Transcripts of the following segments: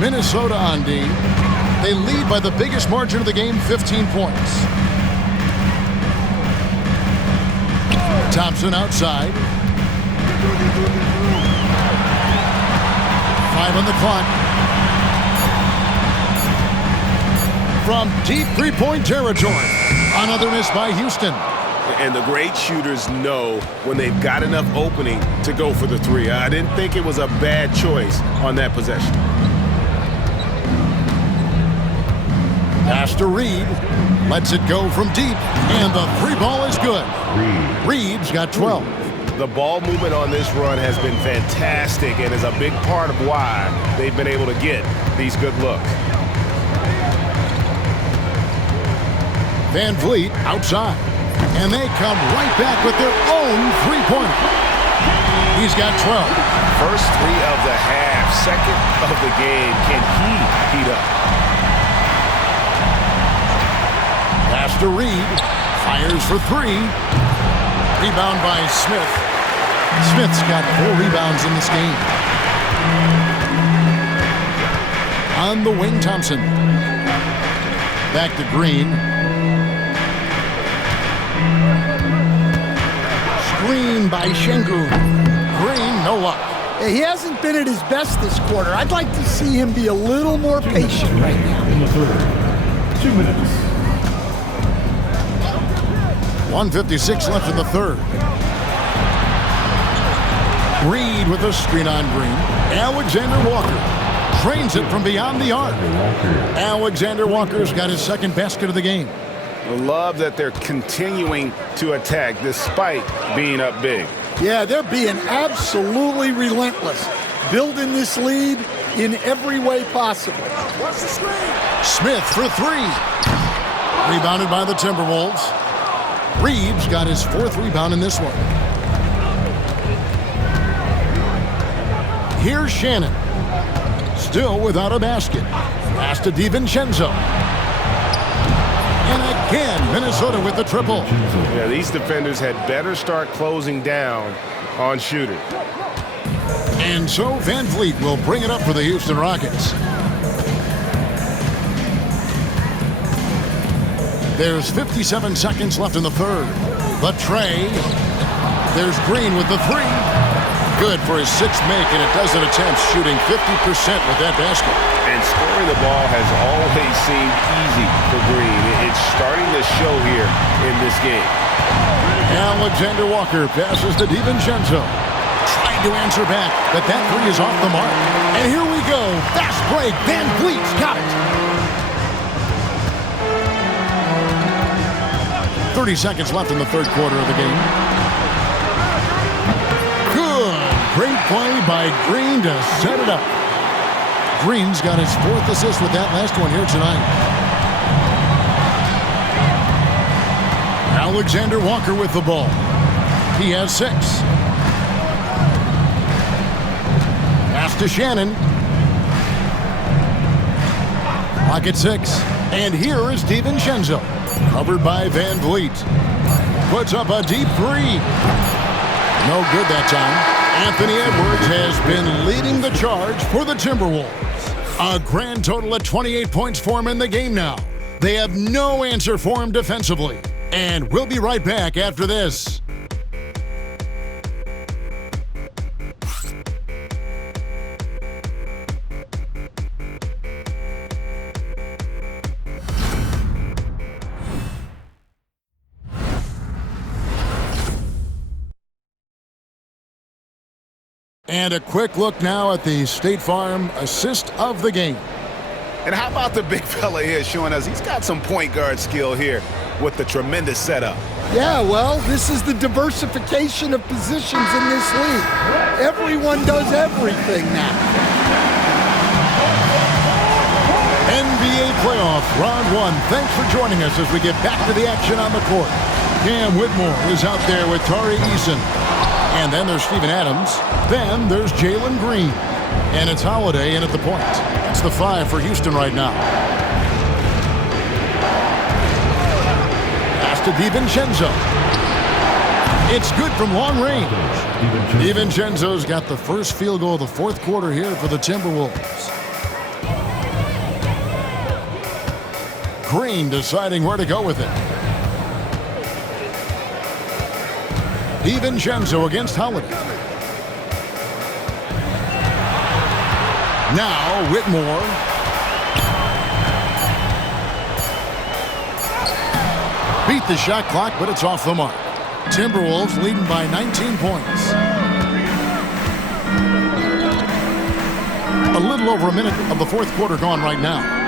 Minnesota on D. They lead by the biggest margin of the game, 15 points. Thompson outside. 5 on the clock. From deep three-point territory. Another miss by Houston. And the great shooters know when they've got enough opening to go for the three. I didn't think it was a bad choice on that possession. Pass to Reed. Lets it go from deep. And the three ball is good. Reed's got 12. The ball movement on this run has been fantastic and is a big part of why they've been able to get these good looks. Van Vliet outside. And they come right back with their own three-pointer. He's got 12. First three of the half, second of the game. Can he heat up? Pass to Reed. Fires for three. Rebound by Smith. Smith's got 4 rebounds in this game. On the wing, Thompson. Back to Green. Screen by Şengün. Green, no luck. He hasn't been at his best this quarter. I'd like to see him be a little more patient right now. In the third. 2 minutes. 1:56 left in the third. Reed with a screen on Green. Alexander Walker trains it from beyond the arc. Alexander Walker's got his second basket of the game. I love that they're continuing to attack despite being up big. Yeah, they're being absolutely relentless, building this lead in every way possible. What's the screen? Smith for three. Rebounded by the Timberwolves. Reed's got his 4th rebound in this one. Here's Shannon. Still without a basket. Pass to DiVincenzo. And again, Minnesota with the triple. Yeah, these defenders had better start closing down on shooters. And so Van Vliet will bring it up for the Houston Rockets. There's 57 seconds left in the third. The tray. There's Green with the three. Good for his 6th make, and a dozen attempts, shooting 50% with that basket. And scoring the ball has always seemed easy for Green. It's starting to show here in this game. Alexander Walker passes to DiVincenzo. Trying to answer back, but that three is off the mark. And here we go. Fast break. Van Vliet's got it. 30 seconds left in the third quarter of the game. Good. Great play by Green to set it up. Green's got his 4th assist with that last one here tonight. Alexander Walker with the ball. He has 6. Pass to Shannon. Clock at 6. And here is DiVincenzo. Covered by Van Vliet. Puts up a deep three. No good that time. Anthony Edwards has been leading the charge for the Timberwolves. A grand total of 28 points for him in the game now. They have no answer for him defensively. And we'll be right back after this. And a quick look now at the State Farm assist of the game. And how about the big fella here showing us he's got some point guard skill here with the tremendous setup. Yeah, well, this is the diversification of positions in this league. Everyone does everything now. NBA playoff round 1. Thanks for joining us as we get back to the action on the court. Cam Whitmore is out there with Tari Eason. And then there's Steven Adams. Then there's Jalen Green. And it's Holiday in at the point. That's the 5 for Houston right now. Pass to DiVincenzo. It's good from long range. DiVincenzo's got the first field goal of the fourth quarter here for the Timberwolves. Green deciding where to go with it. DiVincenzo against Holiday. Now Whitmore. Beat the shot clock, but it's off the mark. Timberwolves leading by 19 points. A little over a minute of the fourth quarter gone right now.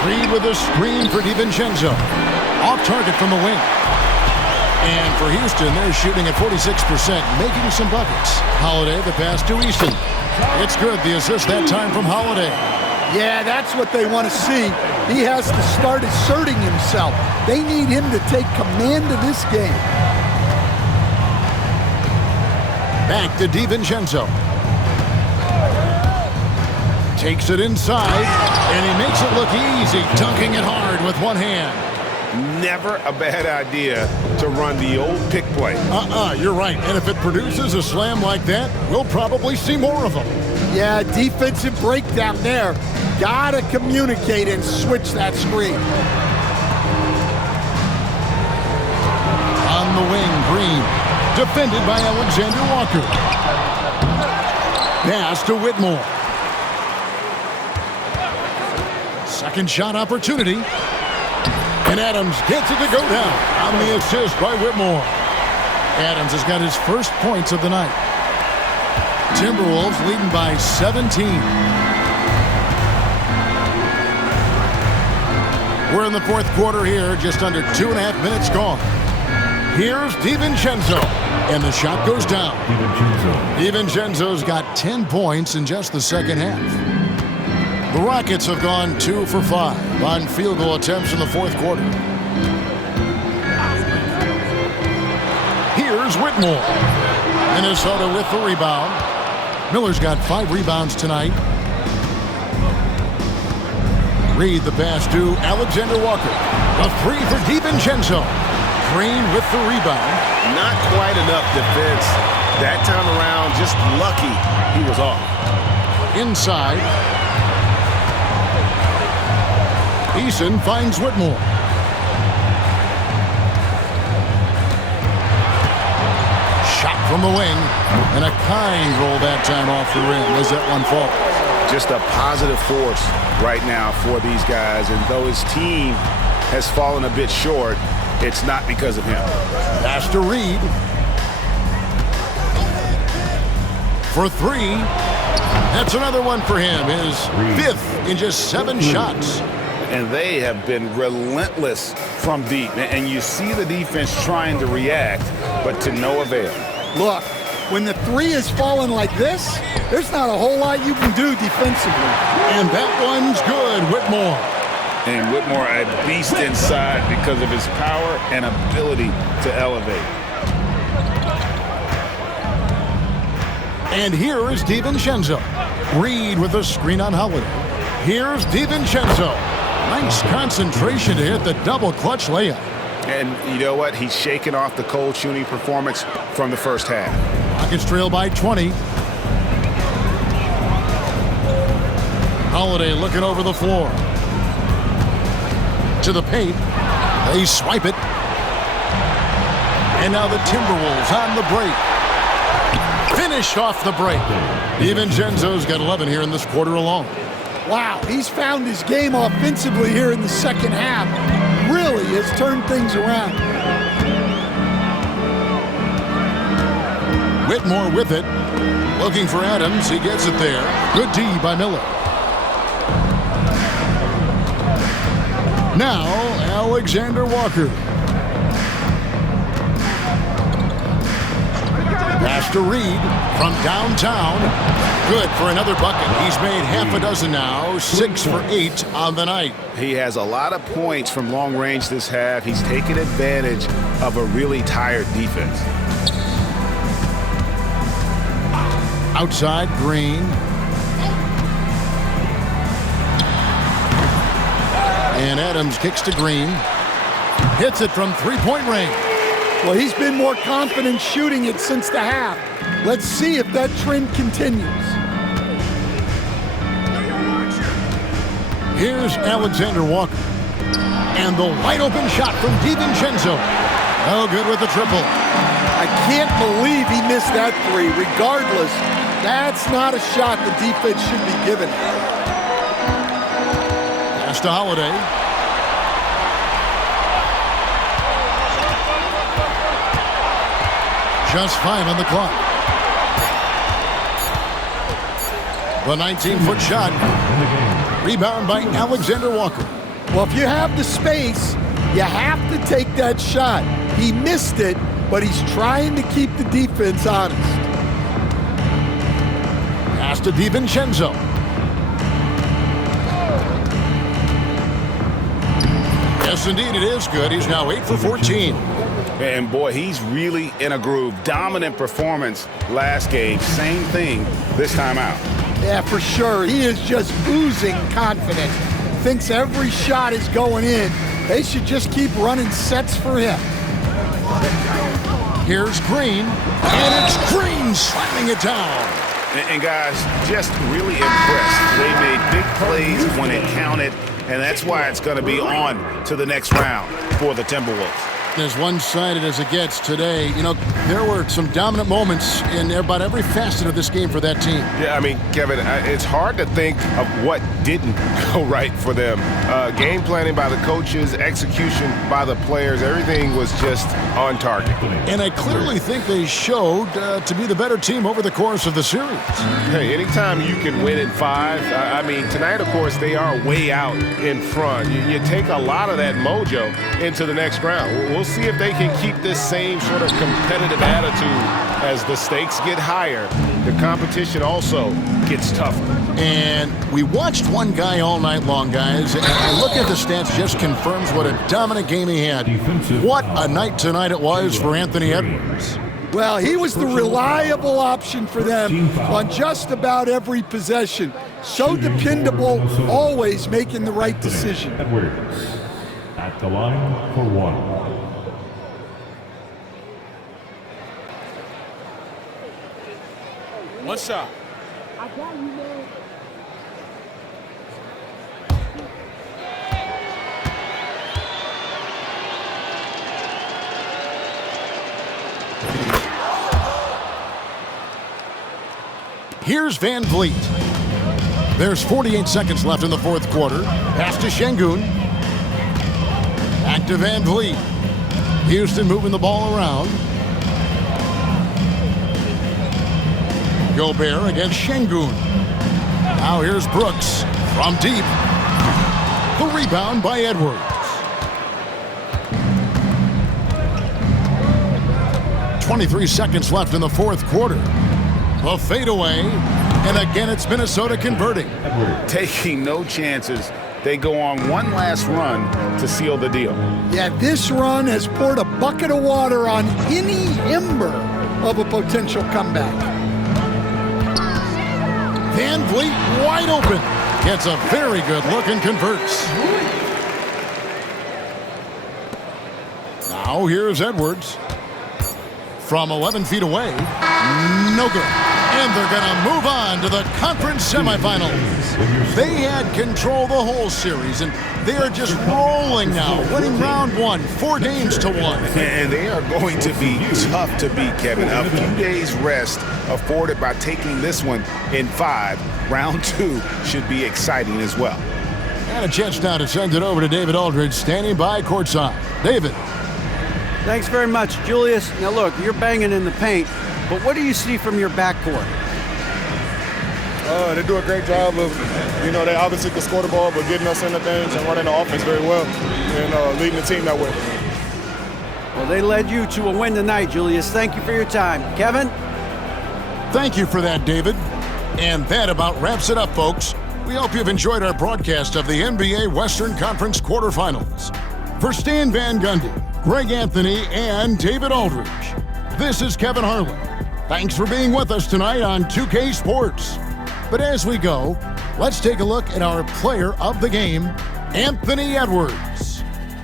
Reed with a screen for DiVincenzo. Off target from the wing. And for Houston, they're shooting at 46%, making some buckets. Holiday, the pass to Easton. It's good, the assist that time from Holiday. Yeah, that's what they want to see. He has to start asserting himself. They need him to take command of this game. Back to DiVincenzo. Takes it inside, and he makes it look easy, dunking it hard with one hand. Never a bad idea to run the old pick play. You're right. And if it produces a slam like that, we'll probably see more of them. Yeah, defensive breakdown there. Gotta communicate and switch that screen. On the wing, Green. Defended by Alexander Walker. Pass to Whitmore. Second shot opportunity. And Adams gets it to go down on the assist by Whitmore. Adams has got his first points of the night. Timberwolves leading by 17. We're in the fourth quarter here, just under 2.5 minutes gone. Here's DiVincenzo, and the shot goes down. DiVincenzo's got 10 points in just the second half. The Rockets have gone 2 for 5 on field goal attempts in the fourth quarter. Here's Whitmore. Minnesota with the rebound. Miller's got 5 rebounds tonight. Reed the pass to Alexander Walker. A 3 for DiVincenzo. Green with the rebound. Not quite enough defense. That time around, just lucky he was off. Inside. Eason finds Whitmore. Shot from the wing. And a kind roll that time off the rim. Was that one fall? Just a positive force right now for these guys. And though his team has fallen a bit short, it's not because of him. Pass to Reed. For 3. That's another one for him. His 5th in just 7 shots. And they have been relentless from deep. And you see the defense trying to react, but to no avail. Look, when the 3 is falling like this, there's not a whole lot you can do defensively. And that one's good, Whitmore. And Whitmore a beast inside because of his power and ability to elevate. And here is DiVincenzo. Reed with a screen on Holiday. Here's DiVincenzo. Nice concentration to hit the double clutch layup. And you know what? He's shaking off the cold shooting performance from the first half. Rockets trail by 20. Holiday looking over the floor. To the paint. They swipe it. And now the Timberwolves on the break. Finished off the break. DiVincenzo's got 11 here in this quarter alone. Wow, he's found his game offensively here in the second half. Really has turned things around. Whitmore with it. Looking for Adams. He gets it there. Good D by Miller. Now, Alexander Walker. Pass to Reed from downtown. Good for another bucket. He's made half a dozen now, 6 for 8 on the night. He has a lot of points from long range this half. He's taken advantage of a really tired defense. Outside, Green. And Adams kicks to Green. Hits it from three-point range. Well, he's been more confident shooting it since the half. Let's see if that trend continues. Here's Alexander Walker. And the wide open shot from DiVincenzo. Oh, good with the triple. I can't believe he missed that three. Regardless, that's not a shot the defense should be given. Pass to Holiday. Just 5 on the clock. The 19-foot shot. Rebound by Alexander Walker. Well, if you have the space, you have to take that shot. He missed it, but he's trying to keep the defense honest. Pass to DiVincenzo. Yes, indeed, it is good. He's now 8 for 14. And boy, he's really in a groove. Dominant performance last game. Same thing this time out. Yeah, for sure. He is just oozing confidence. Thinks every shot is going in. They should just keep running sets for him. Here's Green, and it's Green slamming it down. And guys, just really impressed. They made big plays when it counted, and that's why it's going to be on to the next round for the Timberwolves. As one-sided as it gets today, you know, there were some dominant moments in about every facet of this game for that team. Yeah, I mean, Kevin, it's hard to think of what didn't go right for them. Game planning by the coaches, execution by the players, everything was just on target. And I clearly think they showed to be the better team over the course of the series. Hey, anytime you can win in 5, I mean, tonight, of course, they are way out in front. You take a lot of that mojo into the next round. We'll see if they can keep this same sort of competitive attitude as the stakes get higher. The competition also gets tougher. And we watched one guy all night long, guys, and I look at the stats, just confirms what a dominant game he had. What a night tonight it was for Anthony Edwards. Well, he was the reliable option for them on just about every possession. So dependable, always making the right decision. Edwards at the line for 1. One shot. Here's Van Vliet. There's 48 seconds left in the fourth quarter. Pass to Şengün. Back to Van Vliet. Houston moving the ball around. Gobert against Şengün. Now here's Brooks from deep. The rebound by Edwards. 23 seconds left in the fourth quarter. The fadeaway, and again it's Minnesota converting. Taking no chances. They go on one last run to seal the deal. Yeah, this run has poured a bucket of water on any ember of a potential comeback. Van Vliet wide open. Gets a very good look and converts. Now here's Edwards. From 11 feet away. No good. And they're going to move on to the conference semifinals. They had control the whole series, and they are just rolling now, winning round 1, 4 games to 1. And they are going to be tough to beat, Kevin. A few days rest afforded by taking this one in 5. Round 2 should be exciting as well. And a chance now to send it over to David Aldridge, standing by courtside. David. Thanks very much, Julius. Now look, you're banging in the paint, but what do you see from your backcourt? They do a great job of, they obviously can score the ball, but getting us into things and running the offense very well and leading the team that way. Well, they led you to a win tonight, Julius. Thank you for your time. Kevin? Thank you for that, David. And that about wraps it up, folks. We hope you've enjoyed our broadcast of the NBA Western Conference quarterfinals. For Stan Van Gundy, Greg Anthony, and David Aldridge, this is Kevin Harlan. Thanks for being with us tonight on 2K Sports. But as we go, let's take a look at our player of the game, Anthony Edwards.